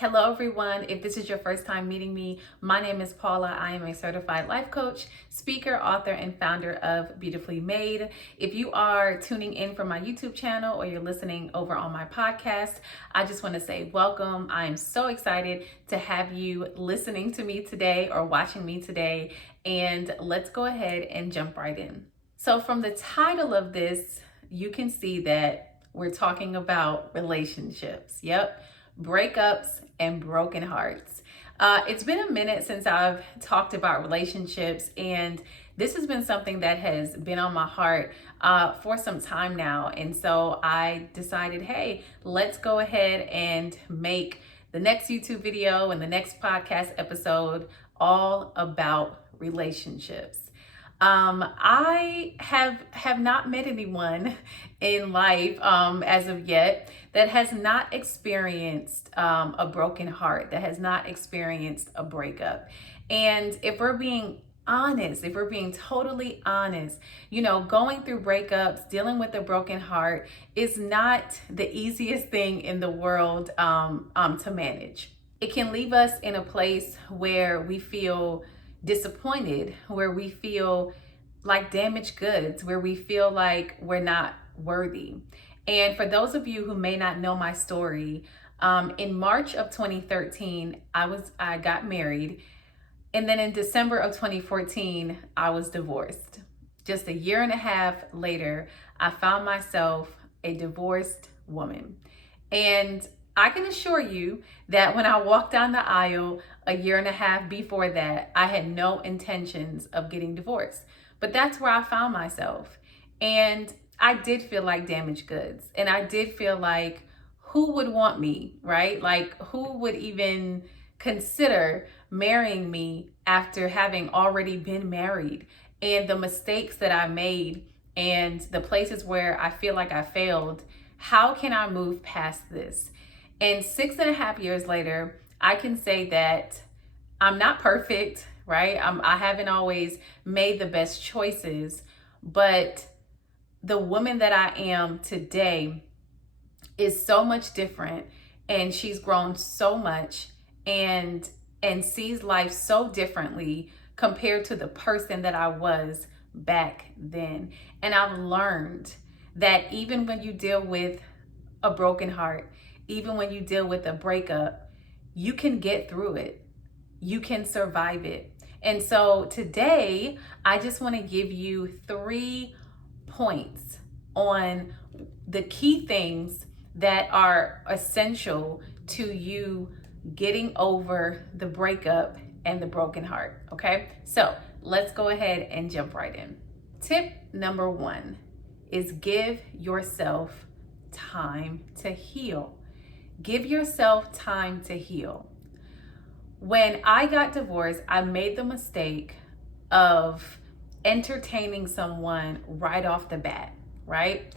Hello everyone, if this is your first time meeting me, my name is Paula. I am a certified life coach, speaker, author, and founder of Beautifully Made. If you are tuning in from my YouTube channel or you're listening over on my podcast, I just want to say welcome. I am so excited to have you listening to me today or watching me today, and let's go ahead and jump right in. So from the title of this, you can see that we're talking about relationships. Yep. Breakups and broken hearts. It's been a minute since I've talked about relationships, and this has been something that has been on my heart for some time now. And so I decided, hey, let's go ahead and make the next YouTube video and the next podcast episode all about relationships. I have not met anyone in life as of yet that has not experienced a broken heart, that has not experienced a breakup. And if we're being honest, if we're being totally honest, going through breakups, dealing with a broken heart is not the easiest thing in the world to manage. It can leave us in a place where we feel disappointed, where we feel like damaged goods, where we feel like we're not worthy. And for those of you who may not know my story, in March of 2013, I got married. And then in December of 2014, I was divorced. Just a year and a half later, I found myself a divorced woman. And I can assure you that when I walked down the aisle a year and a half before that, I had no intentions of getting divorced. But that's where I found myself. And I did feel like damaged goods. And I did feel like, who would want me, right? Like, who would even consider marrying me after having already been married? And the mistakes that I made and the places where I feel like I failed, how can I move past this? And 6.5 years later, I can say that I'm not perfect, right? I haven't always made the best choices, but the woman that I am today is so much different, and she's grown so much and sees life so differently compared to the person that I was back then. And I've learned that even when you deal with a broken heart, even when you deal with a breakup, you can get through it. You can survive it. And so today, I just want to give you 3 points on the key things that are essential to you getting over the breakup and the broken heart. Okay, so let's go ahead and jump right in. Tip number 1 is give yourself time to heal. Give yourself time to heal. When I got divorced, I made the mistake of entertaining someone right off the bat, right?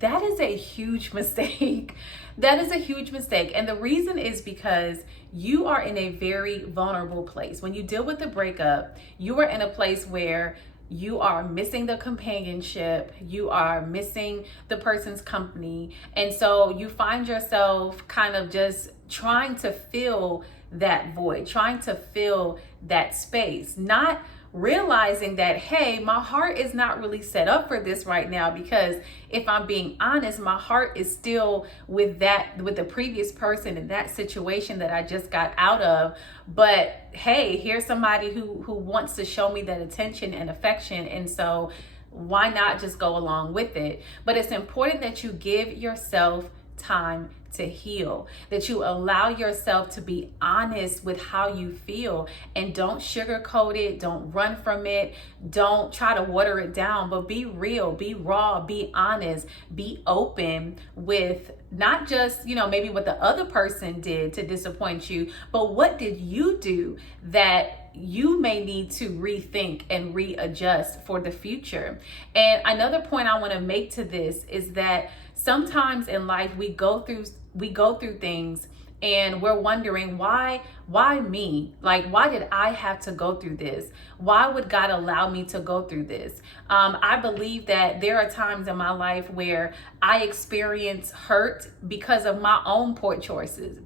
That is a huge mistake. That is a huge mistake. And the reason is because you are in a very vulnerable place. When you deal with a breakup, you are in a place where you are missing the companionship, you are missing the person's company. And so you find yourself kind of just trying to fill that void, trying to fill that space, not realizing that, hey, my heart is not really set up for this right now, because if I'm being honest, my heart is still with the previous person in that situation that I just got out of. But hey, here's somebody who wants to show me that attention and affection, and so why not just go along with it? But it's important that you give yourself time to heal, that you allow yourself to be honest with how you feel, and don't sugarcoat it, don't run from it, don't try to water it down, but be real, be raw, be honest, be open with not just, maybe what the other person did to disappoint you, but what did you do that you may need to rethink and readjust for the future. And another point I want to make to this is that sometimes in life we go through things and we're wondering, why why me? Like, why did I have to go through this? Why would God allow me to go through this? I believe that there are times in my life where I experience hurt because of my own poor choices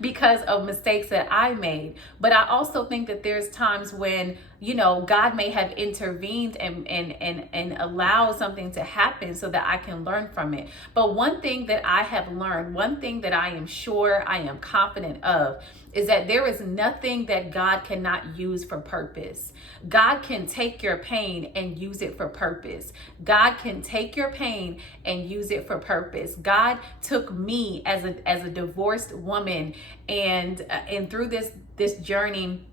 because of mistakes that I made. But I also think that there's times when, God may have intervened and allowed something to happen so that I can learn from it. But one thing that I have learned, one thing that I am sure, I am confident of, is that there is nothing that God cannot use for purpose. God can take your pain and use it for purpose. God can take your pain and use it for purpose. God took me as a divorced woman, and through this journey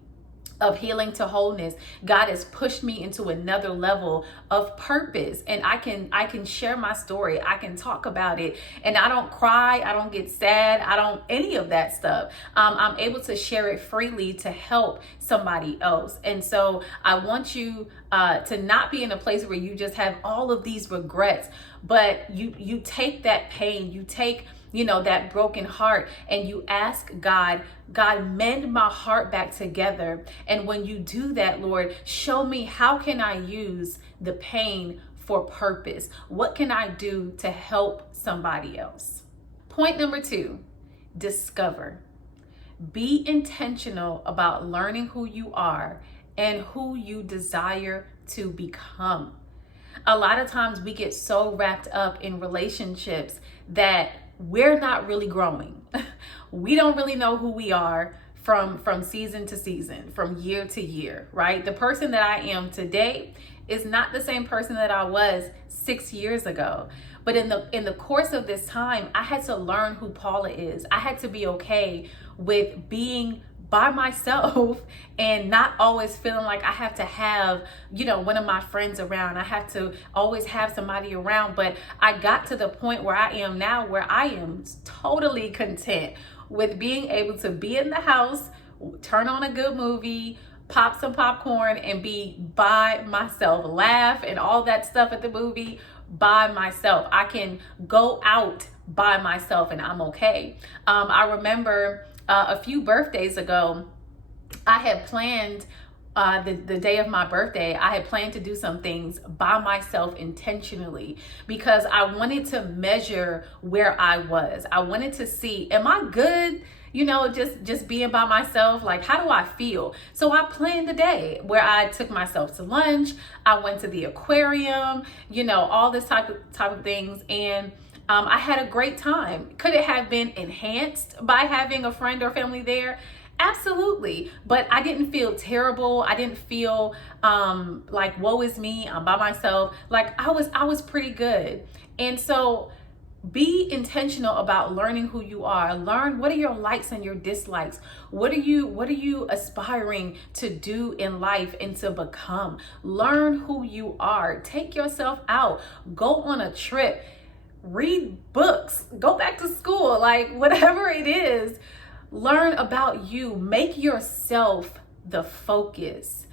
of healing to wholeness, God has pushed me into another level of purpose. And I can share my story. I can talk about it, and I don't cry. I don't get sad. I don't any of that stuff. I'm able to share it freely to help somebody else. And so I want you to not be in a place where you just have all of these regrets, but you take that pain, you take that broken heart, and you ask God, mend my heart back together. And when you do that, Lord, show me, how can I use the pain for purpose? What can I do to help somebody else? Point number 2, discover. Be intentional about learning who you are and who you desire to become. A lot of times we get so wrapped up in relationships that we're not really growing. We don't really know who we are from season to season, from year to year, right? The person that I am today is not the same person that I was 6 years ago. But in the course of this time, I had to learn who Paula is. I had to be okay with being by myself and not always feeling like I have to have, one of my friends around. I have to always have somebody around. But I got to the point where I am now, where I am totally content with being able to be in the house, turn on a good movie, pop some popcorn, and be by myself, laugh and all that stuff at the movie by myself. I can go out by myself and I'm okay. I remember a few birthdays ago, I had planned the day of my birthday, I had planned to do some things by myself intentionally because I wanted to measure where I was. I wanted to see, am I good? Just being by myself, like, how do I feel? So I planned the day where I took myself to lunch. I went to the aquarium, all this type of things. And I had a great time. Could it have been enhanced by having a friend or family there? Absolutely. But I didn't feel terrible. I didn't feel like, woe is me, I'm by myself. Like, I was pretty good. And so be intentional about learning who you are. Learn, what are your likes and your dislikes? What are you aspiring to do in life and to become? Learn who you are. Take yourself out. Go on a trip. Read books. Go back to school. Like, whatever it is, learn about you. Make yourself the focus.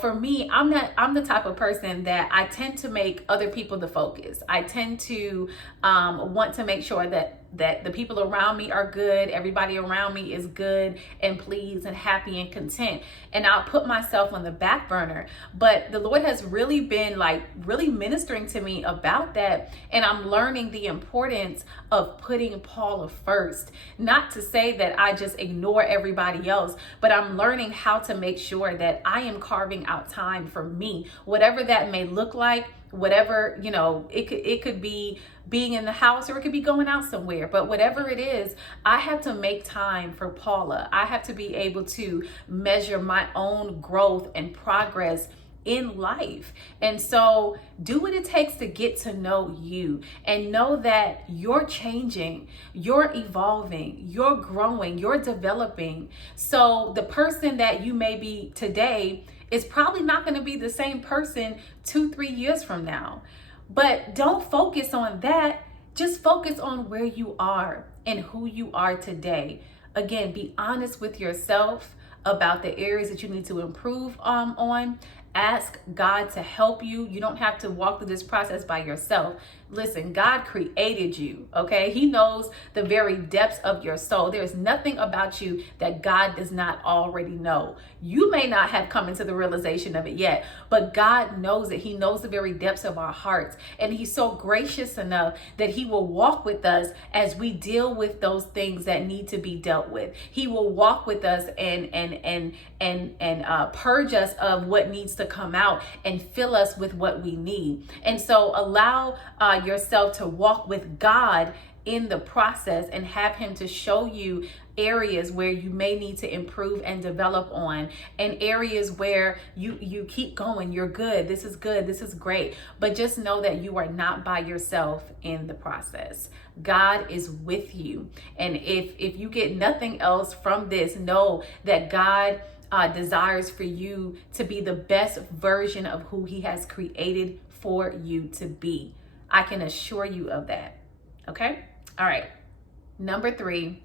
For me, I'm the type of person that I tend to make other people the focus. I tend to want to make sure that the people around me are good, everybody around me is good and pleased and happy and content. And I'll put myself on the back burner. But the Lord has really been really ministering to me about that. And I'm learning the importance of putting Paula first. Not to say that I just ignore everybody else, but I'm learning how to make sure that I am carving out time for me, whatever that may look like. Whatever, it could be being in the house, or it could be going out somewhere. But whatever it is, I have to make time for Paula. I have to be able to measure my own growth and progress in life. And so do what it takes to get to know you, and know that you're changing, you're evolving, you're growing, you're developing. So the person that you may be today is probably not going to be the same person 2-3 years from now. But don't focus on that. Just focus on where you are and who you are today. Again, be honest with yourself about the areas that you need to improve on. Ask God to help you. You don't have to walk through this process by yourself. Listen, God created you, okay? He knows the very depths of your soul. There's nothing about you that God does not already know. You may not have come into the realization of it yet, but God knows it. He knows the very depths of our hearts. And he's so gracious enough that he will walk with us as we deal with those things that need to be dealt with. He will walk with us and purge us of what needs to come out and fill us with what we need. And so allow yourself to walk with God in the process and have him to show you areas where you may need to improve and develop on, and areas where you keep going. You're good. This is good. This is great. But just know that you are not by yourself in the process. God is with you. And if you get nothing else from this, know that God desires for you to be the best version of who he has created for you to be. I can assure you of that. Okay? All right. Number 3,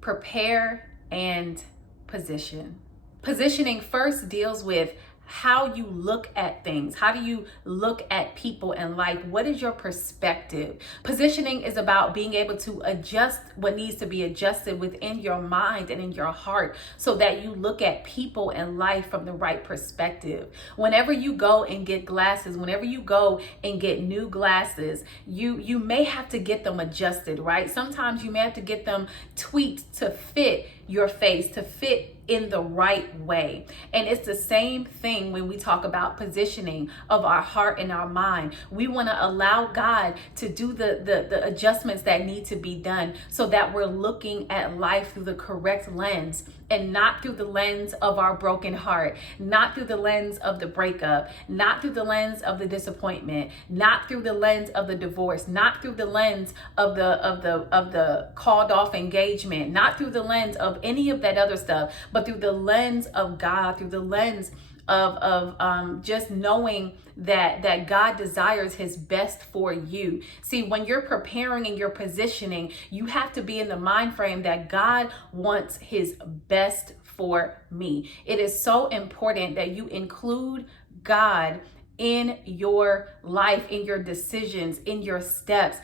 prepare and position. Positioning first deals with how you look at things. How do you look at people and life? What is your perspective? Positioning is about being able to adjust what needs to be adjusted within your mind and in your heart so that you look at people and life from the right perspective. Whenever you go and get glasses, whenever you go and get new glasses, you may have to get them adjusted, right? Sometimes you may have to get them tweaked to fit your face, to fit in the right way. And it's the same thing when we talk about positioning of our heart and our mind. We want to allow God to do the adjustments that need to be done so that we're looking at life through the correct lens, and not through the lens of our broken heart, not through the lens of the breakup, not through the lens of the disappointment, not through the lens of the divorce, not through the lens of the called off engagement, not through the lens of any of that other stuff, but through the lens of God, through the lens of just knowing that God desires his best for you. See, when you're preparing and you're positioning, you have to be in the mind frame that God wants his best for me. It is so important that you include God in your life, in your decisions, in your steps,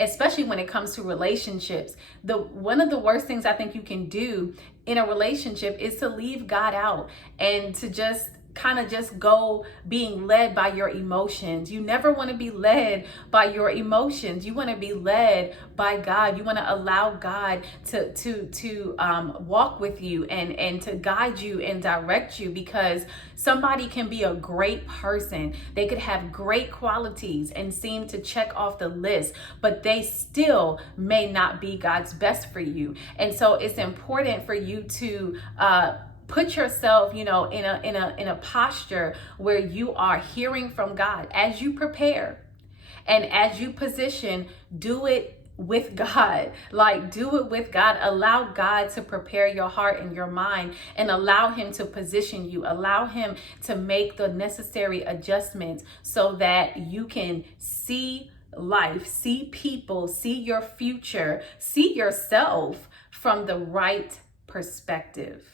especially when it comes to relationships. One of the worst things I think you can do in a relationship is to leave God out and to just go being led by your emotions. You never want to be led by your emotions. You want to be led by God. You want to allow God to walk with you and to guide you and direct you, because somebody can be a great person. They could have great qualities and seem to check off the list, but they still may not be God's best for you. And so it's important for you to put yourself, in a posture where you are hearing from God as you prepare and as you position. Do it with God. Do it with God. Allow God to prepare your heart and your mind, and allow him to position you. Allow him to make the necessary adjustments so that you can see life, see people, see your future, see yourself from the right perspective.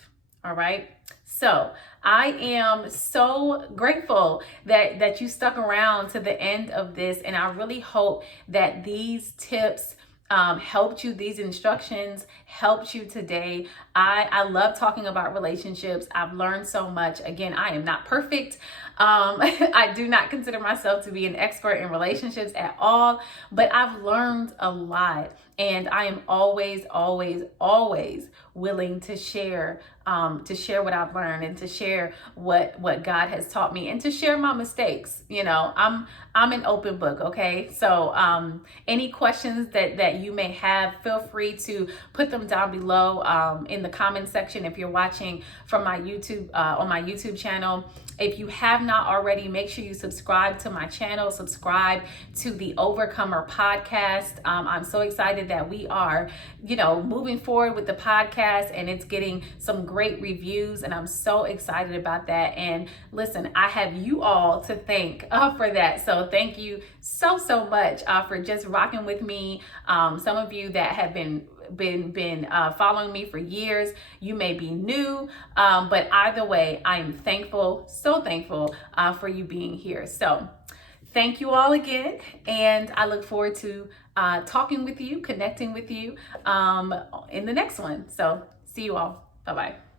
All right. So I am so grateful that you stuck around to the end of this. And I really hope that these tips helped you. These instructions helped you today. I love talking about relationships. I've learned so much. Again, I am not perfect. I do not consider myself to be an expert in relationships at all, but I've learned a lot, and I am always, always, always willing to share what I've learned, and to share what God has taught me, and to share my mistakes. I'm an open book. Okay. So, any questions that you may have, feel free to put them down below, in the comment section. If you're watching from my YouTube, on my YouTube channel, if you have not already, make sure you subscribe to my channel, subscribe to the Overcomer podcast. I'm so excited that we are, moving forward with the podcast, and it's getting some great reviews, and I'm so excited about that. And listen, I have you all to thank for that. So thank you so much for just rocking with me. Some of you that have been following me for years, you may be new, but either way, I am thankful, so thankful for you being here. So Thank you all again, and I look forward to talking with you, connecting with you in the next one. So see you all. Bye-bye.